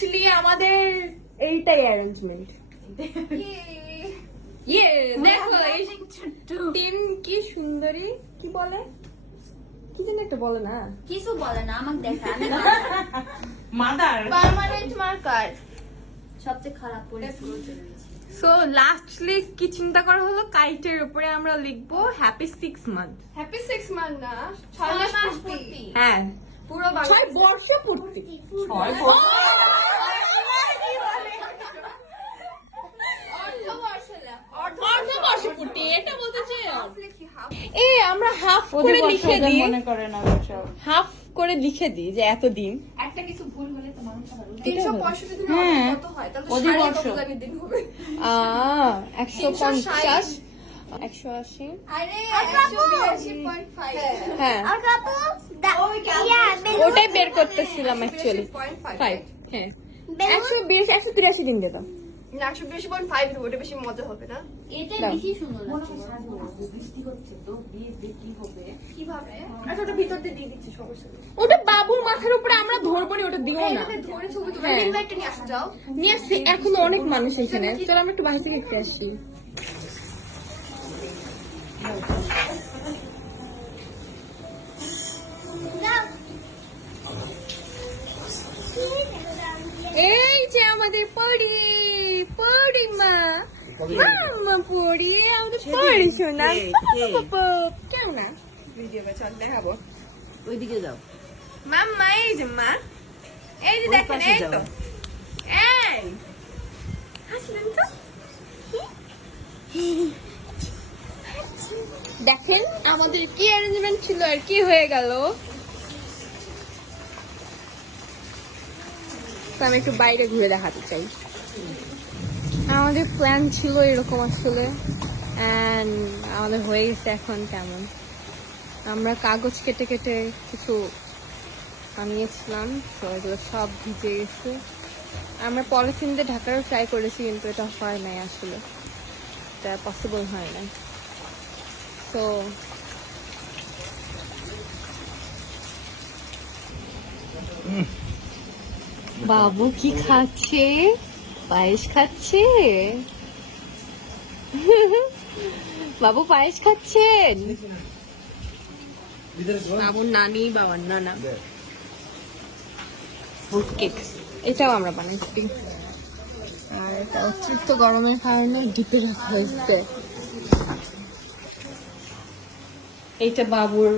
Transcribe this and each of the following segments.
Actually আমাদের এইটাই arrangement ইয়ে দেখো এই টিম কি সুন্দরী? কি বলে? কি যেন একটা বলে না? কিছু বলে না আমাকে দেখা মাদার পার্মানেন্ট মার্কার সবচেয়ে খারাপ পরিস্থিতি। সো লাস্টলি কি চিন্তা করা হলো? কাইটের উপরে আমরা লিখব happy six month happy six month না? ছয় মাস পূর্তি। হ্যাঁ। পুরো ছয় বর্ষ পূর্তি। ছয় বছর। অর্ধ বর্ষ পূর্তি এটা বলতে চাই লিখি হাফ এ আমরা হাফ করে লিখে দিই। মনে করে না হাফ করে লিখে দিই যে এতদিন। একটা কিছু ভুল হলে তো মানুষ দিনে হ্যাঁ। কত হয়? অধিক বর্ষ। দিন আরে হ্যাঁ। ওটাই বের করতেছিলাম অ্যাকচুয়ালি ফাইভ হ্যাঁ। একশো বিরাশি একশো তিরাশি দিন যেতাম। না একশো পয়েন্ট ফাইভ দেবো ওটা বেশি মজা হবে না? এটা বেশি সুন্দর কীভাবে? আচ্ছা ওটা ভিতর দিয়ে দিয়ে দিচ্ছি সমস্যা ওটা বাবুর মাথার উপরে আমরা ধরবো নি ওটা দিও হ্যাঁ, না। ধরে ছবি তো হ্যাঁ। লাইটটা নিয়ে আসো যাও। নিয়ে আসছি এখনও অনেক মানুষ এখানে। চলো আমরা একটু বাইরে থেকে একটু আসি। এই যে আমাদের পড়ি মা মা পড়ি আমাদের পড়ি শোনা কে, কে? কেমন না ভিডিও চল দেখাবো ওইদিকে যাও। মাম্মা এই যে মা। এই যে দেখেন এই তো। এই। হাসলেন তো? দেখেন আমাদের কি অ্যারেঞ্জমেন্ট ছিল আর কি হয়ে গেল। তো আমি একটু বাইরে ঘুরে দেখাতে চাই। আমাদের প্ল্যান ছিল এরকম আসলে অ্যান্ড আমাদের হয়ে গেছে এখন কেমন। আমরা কাগজ কেটে কেটে কিছু আনিয়েছিলাম তো এগুলো সব ভিজে গেছে। আমরা পলিথিন দিয়ে ঢাকারও ট্রাই করেছি কিন্তু এটা হয় নাই আসলে। এটা পসিবল হয় নাই। তো বাবু কি খাচ্ছে? পায়েস খাচ্ছে? বাবু পায়েস খাচ্ছেন? বাবুর নানি বাবার নানা ফ্রুট কেক এটাও আমরা বানাইছি। আর এটা অতিরিক্ত গরমের কারণে ডিপে রাখা হয়েছে। এইটা বাবুর।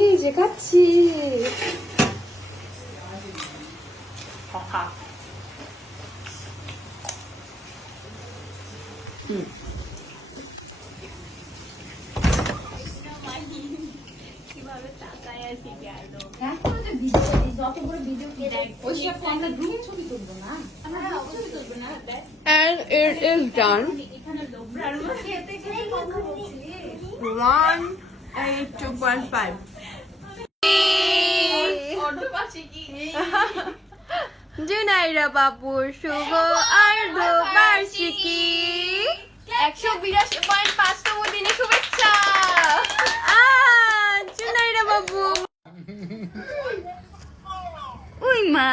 এই যে খাচ্ছি যত বড় ভিডিও কে দেখব আমরা গ্রুপ ছবি তুলবো না আমরা গ্রুপ ছবি তুলবো না দেখ and it is done one eight two point five Junaira বাবুর শুভ একশো বিরাশি পয়েন্ট পাঁচতম দিনে শুভেচ্ছা। চুনাইরা বাবু। ওই মা।